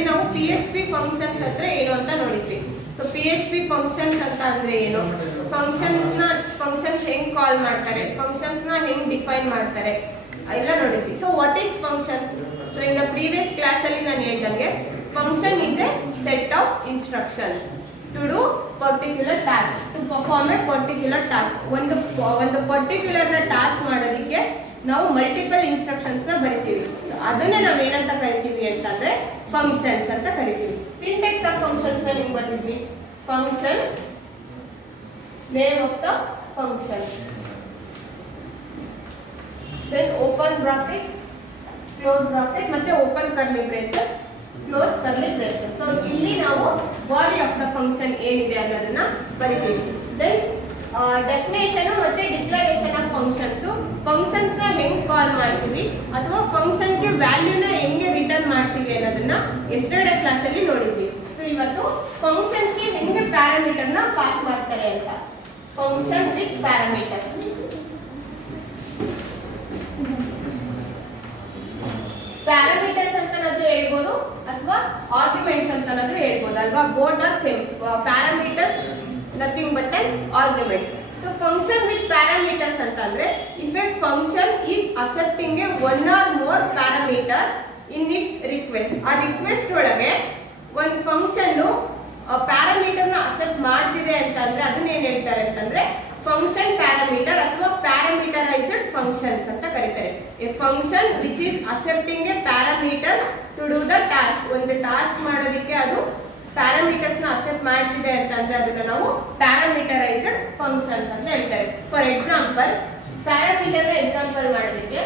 ನಾವು PHP functions ಅಂದ್ರೆ ಏನು ಅಂತ ನೋಡಿದ್ವಿ. ಸೊ PHP ಫಂಕ್ಷನ್ಸ್ ಅಂತ ಅಂದ್ರೆ ಏನು, ಫಂಕ್ಷನ್ಸ್ ಹೆಂಗ್ ಕಾಲ್ ಮಾಡ್ತಾರೆ, ಫಂಕ್ಷನ್ಸ್ ನ ಹೆಂಗ್ ಡಿಫೈನ್ ಮಾಡ್ತಾರೆ ಎಲ್ಲ ನೋಡಿದ್ವಿ. So what is functions? So in the previous class ಅಲ್ಲಿ ನಾನು ಹೇಳ್ದಂಗೆ function is a set of instructions to do particular task, to perform a particular task. ಒಂದು ಪರ್ಟಿಕ್ಯುಲರ್ ನ ಟಾಸ್ಕ್ ಮಾಡೋದಕ್ಕೆ ನಾವು ಮಲ್ಟಿಪಲ್ ಇನ್ಸ್ಟ್ರಕ್ಷನ್ಸ್ ನ ಬರಿತೀವಿ. ಸೊ ಅದನ್ನೇ ನಾವು ಏನಂತ ಕರಿತೀವಿ ಅಂತಂದ್ರೆ ಫಂಕ್ಷನ್ಸ್ ಅಂತ ಕರಿತೀವಿ. ಸಿಂಟ್ಯಾಕ್ಸ್ ಆಫ್ ಫಂಕ್ಷನ್ಸ್ ನ ನಿಮ್ಗೆ ಬರ್ತಿದ್ವಿ. Function, name of the function, then open bracket, close bracket ಮತ್ತೆ open curly braces, close curly braces. So ಇಲ್ಲಿ ನಾವು ಬಾಡಿ ಆಫ್ ದ ಫಂಕ್ಷನ್ ಏನಿದೆ ಅನ್ನೋದನ್ನ ಬರಿತೀವಿ. then ಡೆಫಿನೇಷನ್ ಮತ್ತೆ ಡಿಕ್ಲರೇಷನ್ ಆಫ್ ಫಂಕ್ಷನ್ಸ್, ಫಂಕ್ಷನ್ಸ್ ನ ಹೆಂಗ್ ಕಾಲ್ ಮಾಡ್ತೀವಿ ಅಥವಾ ಫಂಕ್ಷನ್ ಗೆ ವ್ಯಾಲ್ಯೂನ ಹೆಂಗೆ ರಿಟರ್ನ್ ಮಾಡ್ತೀವಿ ಅನ್ನೋದನ್ನ ಎಸ್ಟರ್ಡೇ ಕ್ಲಾಸ್ ಅಲ್ಲಿ ನೋಡಿದ್ವಿ. ಸೊ ಇವತ್ತು ಫಂಕ್ಷನ್ಸ್ ಗೆ ಹೆಂಗೆ ಪ್ಯಾರಾಮೀಟರ್ ನ ಪಾಸ್ ಮಾಡ್ತಾರೆ ಅಂತ, ಫಂಕ್ಷನ್ ವಿತ್ ಪ್ಯಾರಾಮೀಟರ್ಸ್. ಪ್ಯಾರಾಮೀಟರ್ಸ್ ಅಂತನಾದ್ರೂ ಹೇಳ್ಬೋದು ಅಥವಾ ಆರ್ಗ್ಯುಮೆಂಟ್ಸ್ ಅಂತನಾದ್ರೂ ಹೇಳ್ಬೋದು ಅಲ್ವಾ. Both are same. Parameters nothing but an arguments. So function with parameters ಅಂತಂದ್ರೆ if a function is accepting a one or more parameter in its request, ಆ request ಒಳಗೆ ಒಂದು function parameter ನ accept ಮಾಡ್ತಿದೆ ಅಂತಂದ್ರೆ ಅದನ್ನ ಏನ್ ಹೇಳ್ತಾರೆ ಅಂತಂದ್ರೆ ಫಂಕ್ಷನ್ ಪ್ಯಾರಾಮೀಟರ್ ಅಥವಾ ಪ್ಯಾರಾಮೀಟರೈಸ್ಡ್ ಫಂಕ್ಷನ್ಸ್ ಅಂತ ಕರೀತಾರೆ. A function which is accepting a parameter to do the task, ಒಂದು ಟಾಸ್ಕ್ ಮಾಡೋದಕ್ಕೆ ಅದು ಪ್ಯಾರಾಮೀಟರ್ಸ್ ನ ಅಕ್ಸೆಪ್ಟ್ ಮಾಡ್ತಿದೆ ಅಂತಂದ್ರೆ ಅದನ್ನ ನಾವು ಪ್ಯಾರಾಮೀಟರೈಸ್ಡ್ ಫಂಕ್ಷನ್ಸ್ ಅಂತ ಹೇಳ್ತಾರೆ. ಫಾರ್ ಎಕ್ಸಾಂಪಲ್, ಪ್ಯಾರಾಮೀಟರ್ ನ ಎಕ್ಸಾಂಪಲ್ ಮಾಡೋದಕ್ಕೆ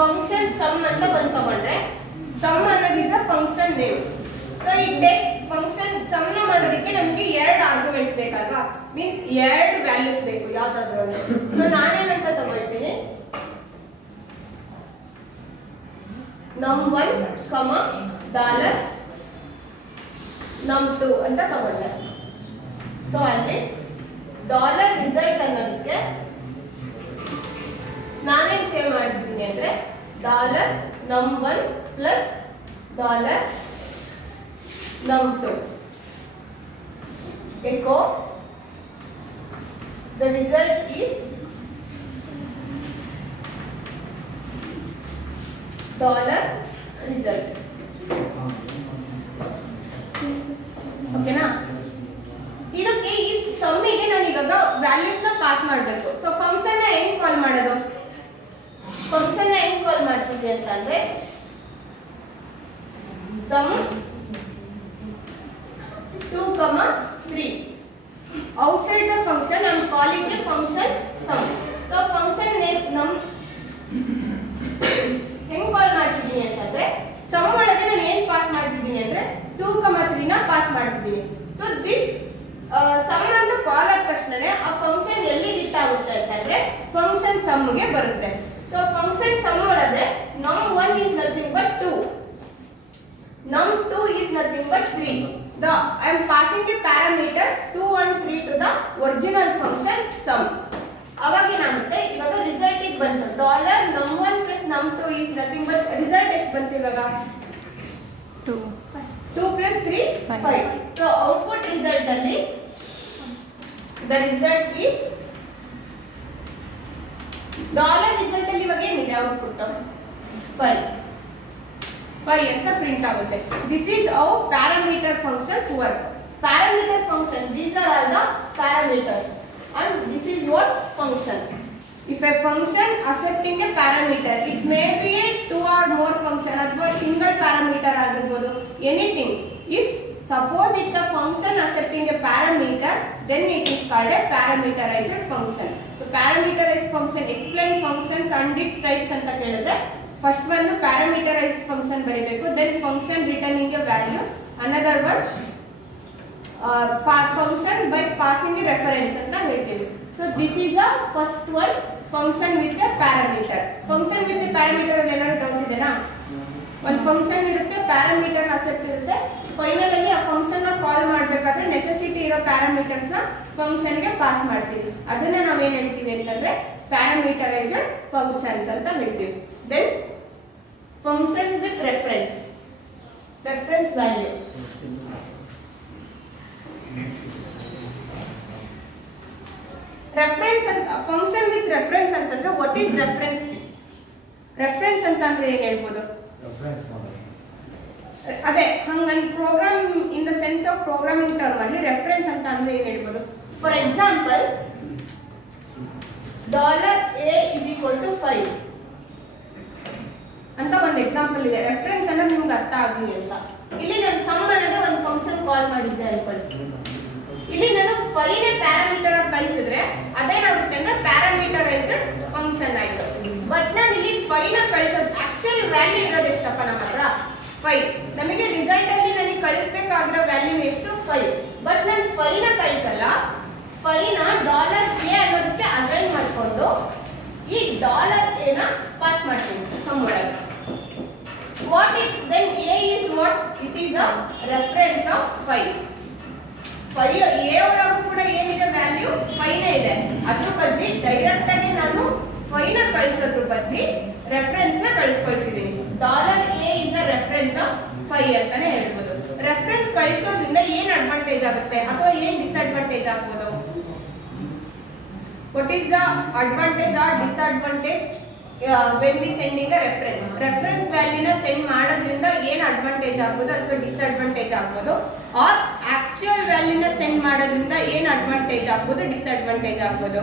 ಫಂಕ್ಷನ್ ಸಮ್ ಅಂತ ಬಂದು ತಗೊಂಡ್ರೆ, ಸಮ್ ಅನ್ನೋದು is a function name. So ಈ ಟೆಕ್ಸ್ಟ್ ಫಂಕ್ಷನ್ ಸಮ್ ನ ಮಾಡೋದಕ್ಕೆ ನಮಗೆ ಎರಡು ಆರ್ಗ್ಯುಮೆಂಟ್ಸ್ ಬೇಕಲ್ವಾ, ಮೀನ್ಸ್ ಎರಡು ವ್ಯಾಲ್ಯೂಸ್ ಬೇಕು ಯಾವ್ದಾದ್ರು ಒಂದು. ಸೊ ನಾನೇನಂತ ತಗೊಳ್ತೀನಿ, num1, $num2 ಅಂತ ತಗೊಂಡೆ. ಸೊ ಅಲ್ಲಿ ಡಾಲರ್ ರಿಸಲ್ಟ್ ಅನ್ನೋದಕ್ಕೆ ನಾನೇನ್ ಸೇವ್ ಮಾಡಿದ್ದೀನಿ ಅಂದ್ರೆ $num1 plus $num2 echo the result is $result. ಓಕೆನಾ? ಇದಕ್ಕೆ ಈ ಸಮ್ಮಿಗೆ ನಾನು ಇವಾಗ ವ್ಯಾಲ್ಯೂಸ್ ನ ಪಾಸ್ ಮಾಡಬೇಕು. ಸೊ ಫಂಕ್ಷನ್ ನ ಹೆಂಗ್ ಕಾಲ್ ಮಾಡೋದು, ಫಂಕ್ಷನ್ ನ ಹೆಂಗ್ ಕಾಲ್ ಮಾಡ್ತೀವಿ ಅಂತಂದ್ರೆ some 2, 3. Outside the function I am calling the function sum. So function name num ಹೆಂಗ್ ಕಾಲ್ ಮಾಡ್ತಿದ್ದೀನಿ ಅಂತಂದ್ರೆ ಸಮ್ ಒಳಗೆ ನಾನು ಏನ್ ಪಾಸ್ ಮಾಡ್ತಿದ್ದೀನಿ ಅಂದ್ರೆ 2, 3 ನ ಪಾಸ್ ಮಾಡ್ತಿದ್ದೀನಿ. ಸೊ ದಿಸ್ ಸಮ್ ಅಂತ ಕಾಲ್ ಆದ ತಕ್ಷಣನೇ ಆ ಫಂಕ್ಷನ್ ಎಲ್ಲಿ ಹಿಟ್ ಆಗುತ್ತೆ ಅಂತಂದ್ರೆ ಫಂಕ್ಷನ್ ಸಮ್ ಗೆ ಬರುತ್ತೆ. ಸೊ ಫಂಕ್ಷನ್ ಸಮ್ ಒಳಗೆ num1 is nothing but 2, num2 is nothing but 3. I am passing the parameters 2 and 3 to the original function sum. ಅವಾಗ ಏನಾಗುತ್ತೆ, ಇವಾಗ ರಿಸಲ್ಟ್ ಈಗ ಬಂತು $num1 plus num2 is nothing but result ಎಷ್ಟು ಬಂತು ಇವಾಗ 2 plus 3 5. ಸೊ ಔಟ್ಪುಟ್ ರಿಸಲ್ಟ್ ಅಲ್ಲಿ the result is dollar result ಅಲ್ಲಿ ಇವಾಗ ಏನಿದೆ ಔಟ್ಪುಟ್ 5 ಅಂತ ಪ್ರಿಂಟ್ ಆಗುತ್ತೆ. This is how parameter functions work. Parameter function, these are all the parameters and this is what function. If a function accepting a parameter, it may be a 2 or more function ಅಥವಾ single parameter ಆಗಿರಬಹುದು, anything. If suppose it a function accepting a parameter, then it is called a parameterized function. So parameterized function, explain functions and its types ಅಂತ ಕೇಳಿದ್ರೆ first ಒಂದು parameterized function ಬರೀಬೇಕು, then function returning a value, another one function by passing a reference ಅಂತ ಹೇಳ್ತೀವಿ. So this is a first one, function with a parameter. Function with a parameter ಅಲ್ಲಿ ಏನಾದ್ರು doubt ಇದೆನಾ? ಒಂದು ಫಂಕ್ಷನ್ ಇರುತ್ತೆ, parameter accept ಇರುತ್ತೆ, final ಅಲ್ಲಿ ಆ ಫಂಕ್ಷನ್ ನ ಕಾಲ್ ಮಾಡಬೇಕಾದ್ರೆ ನೆಸೆಸಿಟಿ ಇರೋ ಪ್ಯಾರಾಮೀಟರ್ಸ್ ನ ಫಂಕ್ಷನ್ ಗೆ ಪಾಸ್ ಮಾಡ್ತೀವಿ. ಅದನ್ನ ನಾವೇನ್ ಹೇಳ್ತೀವಿ ಅಂತಂದ್ರೆ ಪ್ಯಾರಾಮೀಟರೈಸ್ಡ್ ಫಂಕ್ಷನ್ಸ್ ಅಂತ ಹೇಳ್ತೀವಿ. Then functions with reference value. Reference ಅಂತ ಫಂಕ್ಷನ್ ವಿತ್ ರೆಫರೆನ್ಸ್ ಅಂತಂದ್ರೆ ವಾಟ್ ಈಸ್ ರೆಫರೆನ್ಸ್? ರೆಫರೆನ್ಸ್ ಅಂತ ಅಂದ್ರೆ ಏನ್ ಹೇಳ್ಬೋದು? ಅದೇ ಹಂಗನ್ program in the sense of programming term ಅಲ್ಲಿ ರೆಫರೆನ್ಸ್ ಅಂತ ಅಂದ್ರೆ ಏನ್ ಹೇಳ್ಬೋದು? ಫಾರ್ ಎಕ್ಸಾಂಪಲ್ $a=5 ಅಂತ ಒಂದು ಎಕ್ಸಾಂಪಲ್ ಇದೆ. ರೆಫರೆನ್ಸ್ ಅಂದ್ರೆ ನಿಮ್ಗೆ ಅರ್ಥ ಆಗಲಿ ಅಂತ. ಇಲ್ಲಿ ನಾನು ಸಮ್ ಅನ್ನೋದು ಒಂದು ಫಂಕ್ಷನ್ ಕಾಲ್ ಮಾಡಿದ್ದೆ ಅನ್ಕೊಳ್ಳಿ. ಇಲ್ಲಿ ನಾನು 5 ನೇ ಪ್ಯಾರಾಮೀಟರ್ ಆಗಿ ಕಳಿಸಿದ್ರೆ ಅದೇನಾಗುತ್ತೆ ಅಂದ್ರೆ ಪ್ಯಾರಾಮೀಟರೈಸ್ಡ್ ಫಂಕ್ಷನ್ ಆಯ್ತು. ಬಟ್ ನಾನು ಇಲ್ಲಿ 5 ನ ಕಳಿಸೋದು ಆಕ್ಚುಯಲ್ ವ್ಯಾಲ್ಯೂ ಇರೋದು ಎಷ್ಟಪ್ಪ ನಮ್ಮ ಹತ್ರ? 5. ನಮಗೆ ರಿಸಲ್ಟ್ ಅಲ್ಲಿ ನನಗೆ ಕಳಿಸಬೇಕಾಗಿರೋ ವ್ಯಾಲ್ಯೂ ಎಷ್ಟು? 5. ಬಟ್ ನಾನು 5 ನ ಕಳಿಸಲ್ಲ. 5 ನ $a ಅನ್ನೋದಕ್ಕೆ ಅಸೈನ್ ಮಾಡಿಕೊಂಡು ಈ $a ನ ಪಾಸ್ ಮಾಡ್ತೀನಿ ಸಮ್ ಒಳಗೆ. What it then a is what? It is a reference of 5. 5 a ಒಳಗೂ ಕೂಡ ಏನಿದೆ ವ್ಯಾಲ್ಯೂ 5 ನೇ ಇದೆ. ಅದ್ರ ಬದಲಿ ಡೈರೆಕ್ಟ್ ಆಗಿ ನಾನು 5 ನ ಕಳಿಸೋದ್ರ ಬದಲಿ ರೆಫರೆನ್ಸ್ ನ ಕಳಿಸ್ಕೊಳ್ತಿದ್ದೀನಿ. $a is a reference of 5 ಅಂತಾನೆ ಹೇಳ್ಬೋದು. ರೆಫರೆನ್ಸ್ ಕಳಿಸೋದ್ರಿಂದ ಏನ್ ಅಡ್ವಾಂಟೇಜ್ ಆಗುತ್ತೆ ಅಥವಾ ಏನ್ ಡಿಸ್ಅಡ್ವಾಂಟೇಜ್ ಆಗ್ಬೋದು? What is the advantage or disadvantage when we sending a reference? Reference ವ್ಯಾಲ್ಯೂನ ಸೆಂಡ್ ಮಾಡೋದ್ರಿಂದ ಏನ್ ಅಡ್ವಾಂಟೇಜ್ ಆಗ್ಬೋದು ಅಥವಾ ಡಿಸ್ಅಡ್ವಾಂಟೇಜ್ ಆಗ್ಬೋದು? ಆರ್ ಆಕ್ಚುಯಲ್ ವ್ಯಾಲ್ಯೂನ ಸೆಂಡ್ ಮಾಡೋದ್ರಿಂದ ಏನ್ ಅಡ್ವಾಂಟೇಜ್ ಆಗ್ಬೋದು ಡಿಸ್ಅಡ್ವಾಂಟೇಜ್ ಆಗ್ಬೋದು?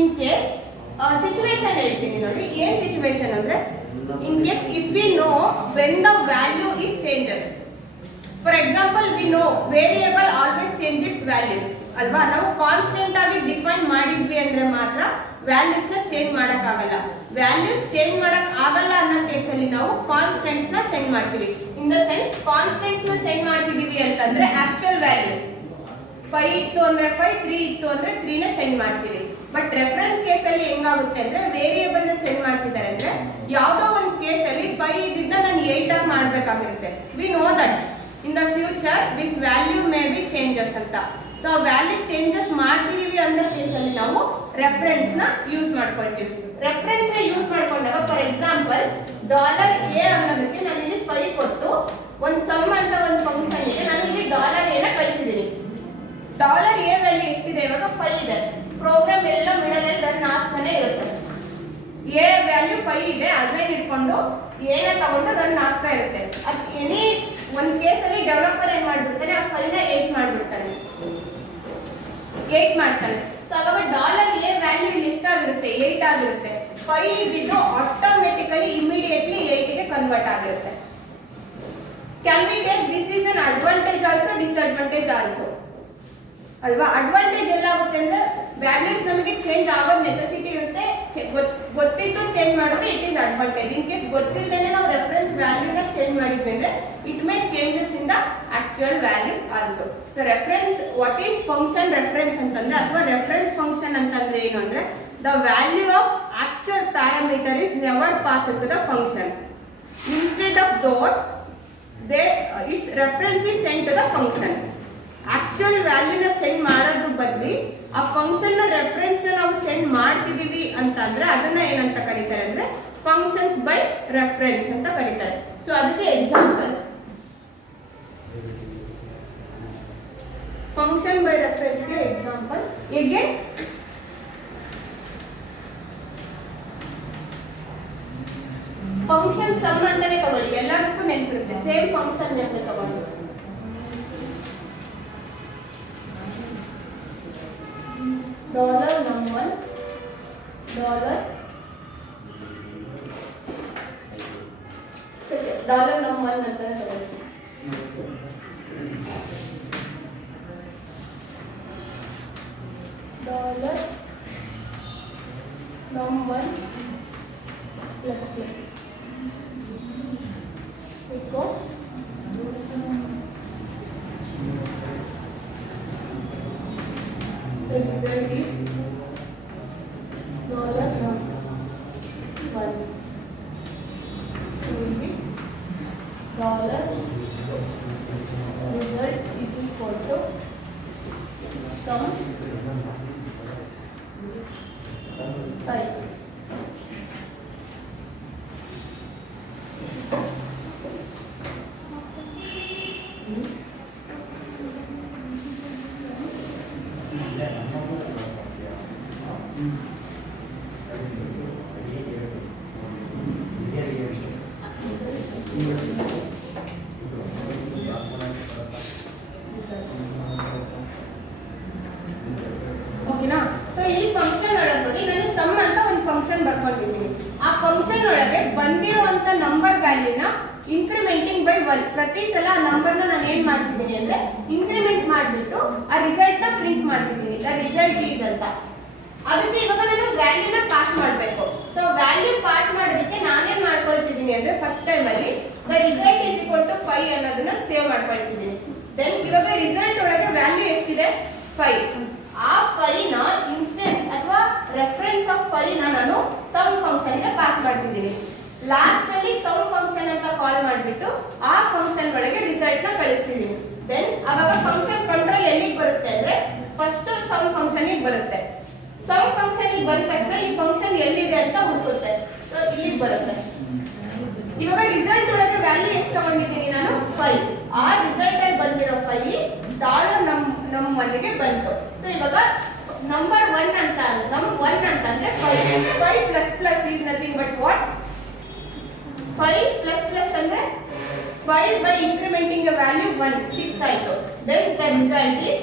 ಇನ್ ಕೇಸ್ ಸಿಚುವೇಶನ್ ಹೇಳ್ತೀನಿ ನೋಡಿ. ಏನ್ ಸಿಚುವೇಶನ್ ಅಂದ್ರೆ in case if we know when the value is changes. For example we know variable always change its values ಅಲ್ವಾ? ನಾವು ಕಾನ್ಸ್ಟೆಂಟ್ ಆಗಿ ಡಿಫೈನ್ ಮಾಡಿದ್ವಿ ಅಂದ್ರೆ ಮಾತ್ರ ವ್ಯಾಲ್ಯೂಸ್ ನ ಚೇಂಜ್ ಮಾಡಕ್ ಆಗಲ್ಲ. ವ್ಯಾಲ್ಯೂಸ್ ಚೇಂಜ್ ಮಾಡಕ್ ಆಗಲ್ಲ ಅನ್ನೋ ಕೇಸಲ್ಲಿ ನಾವು ಕಾನ್ಸ್ಟೆಂಟ್ಸ್ ನ ಸೆಂಡ್ ಮಾಡ್ತೀವಿ. ಇನ್ ದ ಸೆನ್ಸ್ ಕಾನ್ಸ್ಟೆಂಟ್ಸ್ ನ ಸೆಂಡ್ ಮಾಡ್ತಿದೀವಿ ಅಂತಂದ್ರೆ ಆಕ್ಚುಯಲ್ ವ್ಯಾಲ್ಯೂಸ್ 5 ಇತ್ತು ಅಂದ್ರೆ 5, 3 ಇತ್ತು ಅಂದ್ರೆ 3 ನ ಸೆಂಡ್ ಮಾಡ್ತೀವಿ. ಬಟ್ ರೆಫರೆನ್ಸ್ ಕೇಸಲ್ಲಿ ಹೆಂಗಾಗುತ್ತೆ ಅಂದ್ರೆ ವೇರಿಯೇಬಲ್ ನ ಸೆಂಡ್ ಮಾಡ್ತಿದ್ದಾರೆ ಅಂದ್ರೆ ಯಾವುದೋ ಒಂದು ಕೇಸಲ್ಲಿ 5 ಇದ್ದಿದ್ದ ನಾನು 8 ಆಗಿ ಮಾಡಬೇಕಾಗಿರುತ್ತೆ. We know that in the future this value may be changes ಅಂತ. ಸೊ ವ್ಯಾಲ್ಯೂ ಚೇಂಜಸ್ ಮಾಡ್ತಿದೀವಿ ಅನ್ನೋ ಕೇಸಲ್ಲಿ ನಾವು ರೆಫರೆನ್ಸ್ ನ ಯೂಸ್ ಮಾಡ್ಕೊಳ್ತೀವಿ. ರೆಫರೆನ್ಸ್ ನ ಯೂಸ್ ಮಾಡ್ಕೊಂಡಾಗ ಫಾರ್ ಎಕ್ಸಾಂಪಲ್ $a ಅನ್ನೋದಕ್ಕೆ ನಾನು ಇಲ್ಲಿ 5 ಕೊಟ್ಟು ಒಂದು ಸಮ್ ಅಂತ ಒಂದು ಫಂಕ್ಷನ್ ಇದೆ. ನಾನು ಇಲ್ಲಿ $a ನ ಕಳಿಸಿದ್ದೀನಿ. $a ವ್ಯಾಲ್ಯೂ ಎಷ್ಟಿದೆ ಇವಾಗ? 5 ಇದೆ. ಪ್ರೋಗ್ರಾಮ್ ಎಲ್ಲ ಮಿಡಲ್ ಅಲ್ಲಿ ರನ್ ಆಗ್ತಾನೆ ಇರುತ್ತೆ. a ವ್ಯಾಲ್ಯೂ 5 ಇದೆ. ಅಸೈನ್ ಇಟ್ಕೊಂಡು a ನ ತಗೊಂಡು ರನ್ ಆಗ್ತಾ ಇರುತ್ತೆ. ಅದು ಎನಿ ಒಂದು ಕೇಸಲ್ಲಿ ಡೆವಲಪರ್ ಏನ್ ಮಾಡ್ಬಿಡ್ತಾನೆ ಆ 5 ನ 8 ಮಾಡ್ಬಿಡ್ತಾನೆ. 8 ಮಾಡ್ತಾನೆ. ಸೊ ಅವಾಗ $a ವ್ಯಾಲ್ಯೂ ಇಲ್ಲಿ ಎಷ್ಟಾಗಿರುತ್ತೆ? 8 ಆಗಿರುತ್ತೆ. 5 ಇದ್ದು ಆಟೋಮೆಟಿಕಲಿ ಇಮಿಡಿಯೇಟ್ಲಿ 8 ಗೆ ಕನ್ವರ್ಟ್ ಆಗಿರುತ್ತೆ. Can we take this is an advantage also disadvantage also ಅಲ್ವಾ? ಅಡ್ವಾಂಟೇಜ್ ಎಲ್ಲಾಗುತ್ತೆ ಅಂದ್ರೆ ವ್ಯಾಲ್ಯೂಸ್ ನಮಗೆ ಚೇಂಜ್ ಆಗೋದು ನೆಸೆಸಿಟಿ ಇರುತ್ತೆ. ಗೊತ್ತಿದ್ದು ಚೇಂಜ್ ಮಾಡಿದ್ರೆ it is advantage. In case ಗೊತ್ತಿಲ್ಲದೇನೆ ನಾವು ರೆಫರೆನ್ಸ್ ವ್ಯಾಲ್ಯೂನ ಚೇಂಜ್ ಮಾಡಿದ್ವಿ ಅಂದ್ರೆ it may changes in the actual values also. So reference what is function reference ಅಂತಂದ್ರೆ ಅಥವಾ ರೆಫರೆನ್ಸ್ ಫಂಕ್ಷನ್ ಅಂತಂದ್ರೆ ಏನು ಅಂದ್ರೆ the value of actual parameter is never pass to the function. Instead of those its reference is send to the function. Actual ವ್ಯಾಲ್ಯೂನ ಸೆಂಡ್ ಮಾಡೋದ್ರ ಬದಲಿ ಆ ಫಂಕ್ಷನ್ ನ ರೆಫರೆನ್ಸ್ ನ ನಾವು ಸೆಂಡ್ ಮಾಡ್ತಿದೀವಿ ಅಂತಂದ್ರೆ ಅದನ್ನ ಏನಂತ ಕರೀತಾರೆ ಅಂದ್ರೆ ಫಂಕ್ಷನ್ಸ್ ಬೈ ರೆಫರೆನ್ಸ್ ಅಂತ ಕರೀತಾರೆ. ಸೊ ಅದಕ್ಕೆ ಎಕ್ಸಾಂಪಲ್ ಫಂಕ್ಷನ್ ಬೈ ರೆಫರೆನ್ಸ್ ಗೆ ಎಕ್ಸಾಂಪಲ್ ಹೇಗೆ ಫಂಕ್ಷನ್ ಸಮ್ ಅಂತಾನೆ ತಗೊಳ್ಳಿ. ಎಲ್ಲದಕ್ಕೂ ನೆನಪಿರುತ್ತೆ. ಸೇಮ್ ಫಂಕ್ಷನ್ ನೆನಪು ತಗೊಳ್ಳಿ. $num1 $num1 ಅಂತ ತಗೊಳ್ಳಿ. $num1 plus plus equal the result is $num1. So dollar result is equal to sum 5. ಓಕೆನಾ? ಸೊ ಈ ಫಂಕ್ಷನ್ ಒಳಗೆ ನೋಡಿ ನಾನು ಸಮ್ ಅಂತ ಒಂದು ಫಂಕ್ಷನ್ ಬರ್ಕೊಂಡಿದ್ದೀನಿ. ಆ ಫಂಕ್ಷನ್ ಒಳಗೆ ಬಂದಿರುವಂತ ನಂಬರ್ ವ್ಯಾಲ್ಯೂನ ಇನ್ಕ್ರಿಮೆಂಟಿಂಗ್ ಬೈ 1 ಪ್ರತಿ ಸಲ ಆ ನಂಬರ್ನ ನಾನು ಏನ್ ಮಾಡ್ತಿದ್ದೀನಿ ಅಂದ್ರೆ ಇನ್ಕ್ರಿಮೆಂಟ್ ಮಾಡಿಬಿಟ್ಟು ಆ ರಿಸಲ್ಟ್ ನ ಪ್ರಿಂಟ್ ಮಾಡ್ತಿದ್ದೀನಿ. ದ ರಿಸಲ್ಟ್ ಈಸ್ ಅಂತ. ಅದಕ್ಕೆ ಇವಾಗ ನಾನು ವ್ಯಾಲ್ಯೂನ ಪಾಸ್ ಮಾಡಬೇಕು. ಸೊ ವ್ಯಾಲ್ಯೂ ಪಾಸ್ ಮಾಡೋದಕ್ಕೆ ನಾನೇನ್ ಮಾಡ್ಕೊಳ್ತಿದ್ದೀನಿ ಅಂದ್ರೆ ಫಸ್ಟ್ ಟೈಮ್ ಅಲ್ಲಿ the result is equal to 5 ಅನ್ನೋದನ್ನ ಸೇವ್ ಮಾಡ್ಕೊಳ್ತಿದ್ದೀನಿ. ದೆನ್ ಇವಾಗ ರಿಸಲ್ಟ್ ಒಳಗೆ ವ್ಯಾಲ್ಯೂ ಎಷ್ಟಿದೆ 5. ಆ 5 ನ ಇನ್ಸ್ಟೆನ್ಸ್ ಅಥವಾ ರೆಫರೆನ್ಸ್ ಆಫ್ 5 ನ ನಾನು ಸಮ್ ಫಂಕ್ಷನ್ ಗೆ ಪಾಸ್ ಮಾಡ್ತಿದ್ದೀನಿ. ಲಾಸ್ಟ್ ಅಲ್ಲಿ ಸಮ್ ಫಂಕ್ಷನ್ ಅಂತ ಕಾಲ್ ಮಾಡಿಬಿಟ್ಟು ಆ ಫಂಕ್ಷನ್ ಒಳಗೆ ರಿಸಲ್ಟ್ ನ ಕಳಿಸ್ತಿದ್ದೀನಿ. ದೆನ್ ಅವಾಗ ಫಂಕ್ಷನ್ ಕಂಟ್ರೋಲ್ ಎಲ್ಲಿಗೆ ಬರುತ್ತೆ ಅಂದ್ರೆ ಫಸ್ಟ್ ಸಮ್ ಫಂಕ್ಷನ್ ಗೆ ಬರುತ್ತೆ. ಸಮ್ ಫಂಕ್ಷನ್ ಗೆ ಬಂದ ತಕ್ಷಣ ಈ ಫಂಕ್ಷನ್ ಎಲ್ಲಿದೆ ಅಂತ ಹುಡುಕುತ್ತೆ. ಸೊ ಇಲ್ಲಿಗೆ ಬರುತ್ತೆ. ಇವಾಗ ರಿಸಲ್ಟ್ ಒಳಗೆ ವ್ಯಾಲ್ಯೂ ಎಷ್ಟು ತಗೊಂಡಿದ್ದೀನಿ ನಾನು 5. ಆ ರಿಸಲ್ಟ್ ಅಲ್ಲಿ ಬಂದಿರೋ 5 ಡಾಲರ್ ನಮ್ 1 ಗೆ ಬಂತು. ಸೊ ಇವಾಗ ನಂಬರ್ 1 ಅಂತ ಅಂದ್ರೆ 5 plus plus is nothing but what 5 plus plus ಅಂದ್ರೆ 5 by incrementing a value 1 6 ಆಯ್ತು. then the result is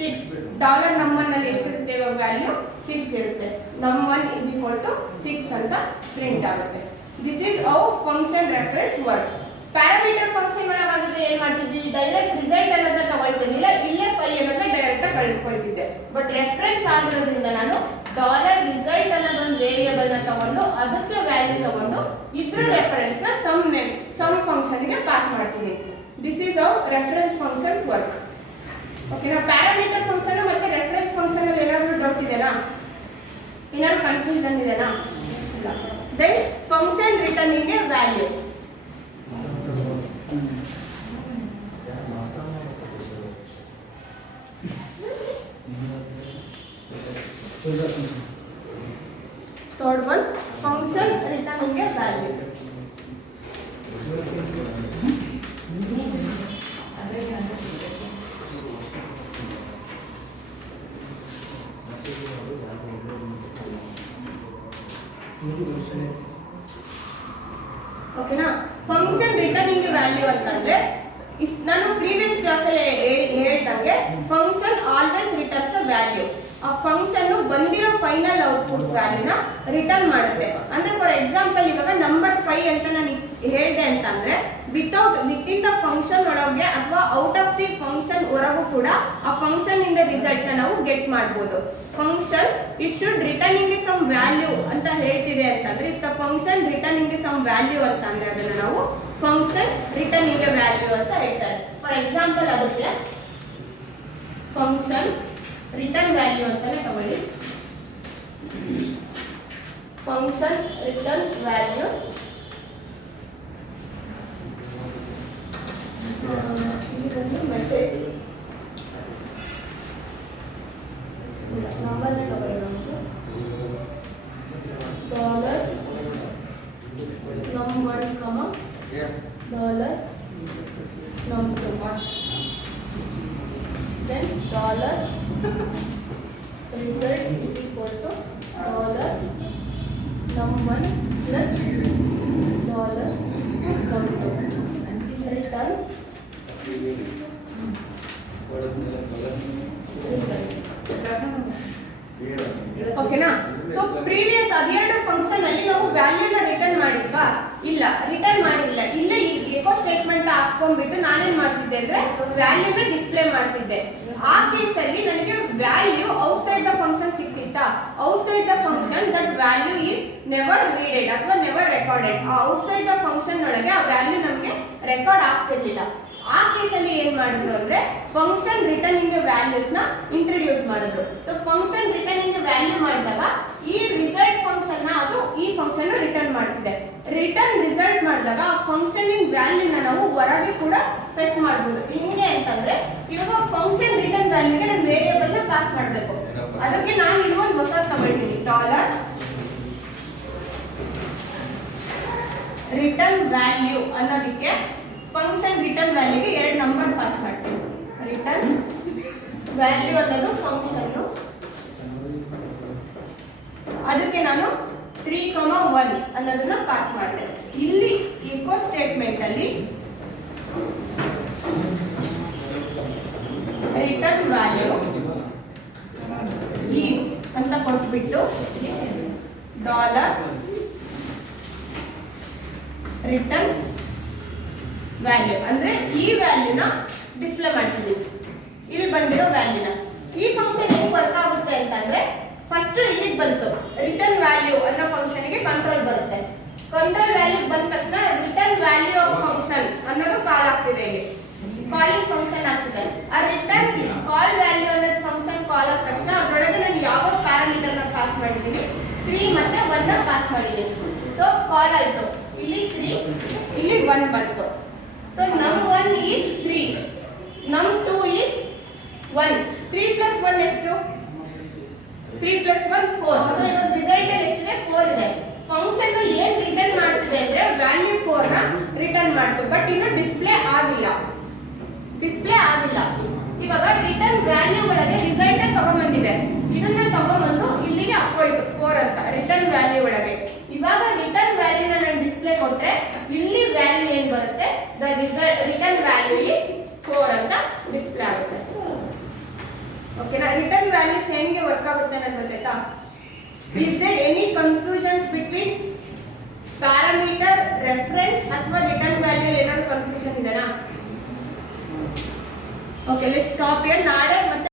6. Dollar ನಮ್ 1 ಅಲ್ಲಿ ಎಷ್ಟಿರುತ್ತೆ ಇವಾಗ ವ್ಯಾಲ್ಯೂ 6 ಇರುತ್ತೆ. ನಮ್ 1 is equal to 6 ಅಂತ ಪ್ರಿಂಟ್ ಆಗುತ್ತೆ. This is how function reference works. Parameter function ಒಳಗಾದ್ರೆ ಏನ್ ಮಾಡ್ತಿದ್ವಿ ಡೈರೆಕ್ಟ್ ರಿಸಲ್ಟ್ ಅನ್ನೋದನ್ನ ತಗೊಳ್ತಿರ್ಲಿಲ್ಲ. ಇಲ್ಲೇ 5 ಅನ್ನೋದನ್ನ ಡೈರೆಕ್ಟ್ ಆಗಿ ಕಳಿಸ್ಕೊಳ್ತಿದ್ದೆ. ಬಟ್ ರೆಫರೆನ್ಸ್ ಆಗಿರೋದ್ರಿಂದ ನಾನು ಡಾಲರ್ ರಿಸಲ್ಟ್ ಅನ್ನೋದೊಂದು ವೇರಿಯೇಬಲ್ ನ ತಗೊಂಡು ಅದಕ್ಕೆ ವ್ಯಾಲ್ಯೂ ತಗೊಂಡು ಇದ್ರ ರೆಫರೆನ್ಸ್ ನ ಸಮ್ ಫಂಕ್ಷನ್ ಗೆ ಪಾಸ್ ಮಾಡ್ತೀನಿ. This is how reference functions work. ಓಕೆನಾ? ಪ್ಯಾರಾಮೀಟರ್ ಫಂಕ್ಷನ್ ಮತ್ತೆ ರೆಫರೆನ್ಸ್ ಫಂಕ್ಷನ್ ಅಲ್ಲಿ ಏನಾದರೂ ಡೌಟ್ ಇದೆನಾ? ಏನಾದರೂ ಕನ್ಫ್ಯೂಷನ್ ಇದೆನಾ? ಇಲ್ಲ. Then function returning a value. Third one, function returning a value. ಓಕೆನಾ? ಫಂಕ್ಷನ್ ರಿಟರ್ನಿಂಗ್ ವ್ಯಾಲ್ಯೂ ಅಂತಂದ್ರೆ ಇಫ್ ನಾನು ಪ್ರೀವಿಯಸ್ ಕ್ಲಾಸ್ ಅಲ್ಲಿ ಹೇಳಿದಂಗೆ function always returns a value. ಆ ಫಂಕ್ಷನ್ ಬಂದಿರೋ ಫೈನಲ್ ಔಟ್ಪುಟ್ ವ್ಯಾಲ್ಯೂನ ರಿಟರ್ನ್ ಮಾಡುತ್ತೆ. ಅಂದ್ರೆ ಫಾರ್ ಎಕ್ಸಾಂಪಲ್ ಇವಾಗ ನಂಬರ್ 5 ಅಂತ ನಾನು ಹೇಳಿದೆ ಅಂತಂದ್ರೆ ವಿತಿನ್ ದ ಫಂಕ್ಷನ್ ಒಳಗೆ ಅಥವಾ ಔಟ್ ಆಫ್ ದಿ ಫಂಕ್ಷನ್ ಹೊರಗೂ ಕೂಡ ಆ ಫಂಕ್ಷನ್ ಇಂದ ರಿಸಲ್ಟ್ ನ ನಾವು ಗೆಟ್ ಮಾಡಬಹುದು. Function it should returning some value ಅಂತ ಹೇಳ್ತಿದೆ ಅಂತಂದ್ರೆ if the function returning some value ಅಂತ ಅಂದ್ರೆ ಅದನ್ನ ನಾವು ಫಂಕ್ಷನ್ ರಿಟರ್ನಿಂಗ್ ವ್ಯಾಲ್ಯೂ ಅಂತ ಹೇಳ್ತಾರೆ. ಫಾರ್ ಎಕ್ಸಾಂಪಲ್ ಅದಕ್ಕೆ ಫಂಕ್ಷನ್ ರಿಟರ್ನ್ ವ್ಯಾಲ್ಯೂ ಅಂತಾನೆ ತಗೊಳ್ಳಿ. ಫಂಕ್ಷನ್ ರಿಟರ್ನ್ ವ್ಯಾಲ್ಯೂಸ್ ಇದೊಂದು ಮೆಸೇಜ್ ನಂಬರ್ ತಗೊಳ್ಳಿ. ನಮಗೆ ಡಾಲರ್ ನಮ್ 1 ಡಾಲರ್ ನಮ್ 2 then dollar result is equal to dollar num1 plus dollar num2 return ಓಕೆನಾ? ಸೊ ಪ್ರೀವಿಯಸ್ ಅದೆರಡು ಫಂಕ್ಷನ್ ಅಲ್ಲಿ ನಾವು ವ್ಯಾಲ್ಯೂನ ರಿಟರ್ನ್ ಮಾಡಿದ್ವಾ? ಇಲ್ಲ, ರಿಟರ್ನ್ ಮಾಡಿಲ್ಲ. ಇಲ್ಲೇ ಎಕೋ ಸ್ಟೇಟ್ಮೆಂಟ್ ಹಾಕೊಂಡ್ಬಿಟ್ಟು ನಾನೇನ್ ಮಾಡ್ತಿದ್ದೆ ಅಂದ್ರೆ ವ್ಯಾಲ್ಯೂನ ಡಿಸ್ಪ್ಲೇ ಮಾಡ್ತಿದ್ದೆ. ಆ ಕೇಸ್ ಅಲ್ಲಿ ನನಗೆ ವ್ಯಾಲ್ಯೂ ಔಟ್ಸೈಡ್ ದ ಫಂಕ್ಷನ್ ಸಿಕ್ತಿತ್ತಾ? Outside the function that value is never readed ಅಥವಾ ನೆವರ್ ರೆಕಾರ್ಡೆಡ್. ಆ ಔಟ್ಸೈಡ್ ದ ಫಂಕ್ಷನ್ ಒಳಗೆ ಆ ವ್ಯಾಲ್ಯೂ ನಮಗೆ ರೆಕಾರ್ಡ್ ಆಗ್ತಿರ್ಲಿಲ್ಲ. ಆ ಕೇಸಲ್ಲಿ ಏನ್ ಮಾಡಿದ್ರು ಅಂದ್ರೆ ಫಂಕ್ಷನ್ ರಿಟರ್ನಿಂಗ್ ವ್ಯಾಲ್ಯೂಸ್ ನ ಇಂಟ್ರೊಡ್ಯೂಸ್ ಮಾಡಿದ್ರು. ಸೊ ಫಂಕ್ಷನ್ ರಿಟರ್ನಿಂಗ್ ವ್ಯಾಲ್ಯೂ ಮಾಡಿದಾಗ ಈ ರಿಸಲ್ಟ್ ಫಂಕ್ಷನ್ ನ ಅದು ಈ ಫಂಕ್ಷನ್ ರಿಟರ್ನ್ ಮಾಡ್ತಿದೆ. ರಿಟರ್ನ್ ರಿಸಲ್ಟ್ ಮಾಡಿದಾಗ ಆ ಫಂಕ್ಷನಿಂಗ್ ವ್ಯಾಲ್ಯೂನ ನಾವು ಹೊರಗೆ ಕೂಡ ಫೆಚ್ ಮಾಡಬಹುದು. ಹಿಂಗೆ ಅಂತಂದ್ರೆ ಇವಾಗ ಫಂಕ್ಷನ್ ರಿಟರ್ನ್ ವ್ಯಾಲ್ಯೂಗೆ ನಾನು ವೇರಿಯೇಬಲ್ ನ ಪಾಸ್ ಮಾಡಬೇಕು. ಅದಕ್ಕೆ ನಾನು ಇನ್ನೊಂದು ಹೊಸ ತಗೊಳ್ತೀನಿ, ಡಾಲರ್ ರಿಟರ್ನ್ ವ್ಯಾಲ್ಯೂ ಅನ್ನೋದಕ್ಕೆ ಫಂಕ್ಷನ್ ರಿಟರ್ನ್ ವ್ಯಾಲ್ಯೂಗೆ 2 ನಂಬರ್ ಪಾಸ್ ಮಾಡ್ತೀನಿ. ರಿಟರ್ನ್ ವ್ಯಾಲ್ಯೂ ಅನ್ನೋದು ಫಂಕ್ಷನ್, ಅದಕ್ಕೆ ನಾನು 3,1 ಅನ್ನೋದನ್ನ ಪಾಸ್ ಮಾಡಿದೆ. ಇಲ್ಲಿ ಎಕೋ ಸ್ಟೇಟ್ಮೆಂಟ್ ಅಲ್ಲಿ ರಿಟರ್ನ್ ವ್ಯಾಲ್ಯೂ ಈಸ್ ಅಂತ ಕೊಟ್ಬಿಟ್ಟು ಡಾಲರ್ ರಿಟರ್ನ್ ವ್ಯಾಲ್ಯೂ ಅಂದ್ರೆ ಈ ವ್ಯಾಲ್ಯೂನ ಡಿಸ್ಪ್ಲೇ ಮಾಡ್ತಿದ್ದೀವಿ. ಇಲ್ಲಿ ಬಂದಿರೋ ವ್ಯಾಲ್ಯೂನ ಈ ಫಂಕ್ಷನ್ ಹೆಂಗ್ ವರ್ಕ್ ಆಗುತ್ತೆ ಅಂತಂದ್ರೆ ಫಸ್ಟ್ ಇಲ್ಲಿಗೆ ಬಂತು ರಿಟರ್ನ್ ವ್ಯಾಲ್ಯೂ ಅನ್ನೋ ಫಂಕ್ಷನ್ ಗೆ ಕಂಟ್ರೋಲ್ ಬರುತ್ತೆ. ಕಂಟ್ರೋಲ್ ವ್ಯಾಲ್ಯೂ ಬಂದ ತಕ್ಷಣ ರಿಟರ್ನ್ ವ್ಯಾಲ್ಯೂ ಆಫ್ ಫಂಕ್ಷನ್ ಅನ್ನೋದು ಕಾಲ್ ಆಗ್ತಿದೆ. ಇಲ್ಲಿ ಕಾಲಿಂಗ್ ಫಂಕ್ಷನ್ ಆಗ್ತಿದೆ. ಆ ರಿಟರ್ನ್ ಕಾಲ್ ವ್ಯಾಲ್ಯೂ ಅನ್ನೋದು ಫಂಕ್ಷನ್ ಕಾಲ್ ಆದ ತಕ್ಷಣ ಅದರೊಳಗೆ ನಾನು ಯಾವ ಪ್ಯಾರಾಮೀಟರ್ ನ ಪಾಸ್ ಮಾಡಿದ್ದೀನಿ, 3 ಮತ್ತೆ 1 ನ ಪಾಸ್ ಮಾಡಿದ್ದೀನಿ. ಸೊ ಕಾಲ್ ಆಯ್ತು, ಇಲ್ಲಿ 3 ಇಲ್ಲಿ 1 ಬಂತು. So num1 is 3, num2 is 1. 3 plus 1 ಎಷ್ಟು? 3 plus 1 4. ಸೊ ಇವಾಗ ರಿಸಲ್ಟ್ ಎಷ್ಟಿದೆ? 4 ಇದೆ. ಫಂಕ್ಷನ್ ಏನ್ ರಿಟರ್ನ್ ಮಾಡ್ತಿದೆ ಅಂದ್ರೆ ವ್ಯಾಲ್ಯೂ 4 ನ ರಿಟರ್ನ್ ಮಾಡ್ತು, ಬಟ್ ಇನ್ನು ಡಿಸ್ಪ್ಲೇ ಆಗಿಲ್ಲ. ಇವಾಗ ರಿಟರ್ನ್ ವ್ಯಾಲ್ಯೂ ಒಳಗೆ ರಿಸಲ್ಟ್ ತಗೊಂಡ್ಬಂದಿದೆ. ಇದನ್ನ ತಗೊಂಡ್ಬಂದು ಇಲ್ಲಿಗೆ ಹಾಕೊಳ್ತು 4 ಅಂತ ರಿಟರ್ನ್ ವ್ಯಾಲ್ಯೂ ಒಳಗೆ. ಇವಾಗ ರಿಟರ್ನ್ ವ್ಯಾಲ್ಯೂನ ನಾನು ಡಿಸ್ಪ್ಲೇ ಕೊಟ್ರೆ ಇಲ್ಲಿ ವ್ಯಾಲ್ಯೂ ಏನ್ ಬರುತ್ತೆ? ದ ರಿಟರ್ನ್ ವ್ಯಾಲ್ಯೂ ಇಸ್ 4 ಅಂತ ಡಿಸ್ಪ್ಲೇ ಆಗುತ್ತೆ. ಓಕೆನಾ? ರಿಟರ್ನ್ ವ್ಯಾಲ್ಯೂಸ್ ಹೆಂಗೆ ವರ್ಕ್ ಆಗುತ್ತೆ ಅನ್ನೋದು ಗೊತ್ತಾಯ್ತಾ? Is there any confusions between parameter reference ಅಥವಾ ರಿಟರ್ನ್ ವ್ಯಾಲ್ಯೂ ಏನಾದ್ರು ಕನ್ಫ್ಯೂಷನ್ ಇದೆನಾ? Okay, let's stop here. ನಾಳೆ ಮತ್ತೆ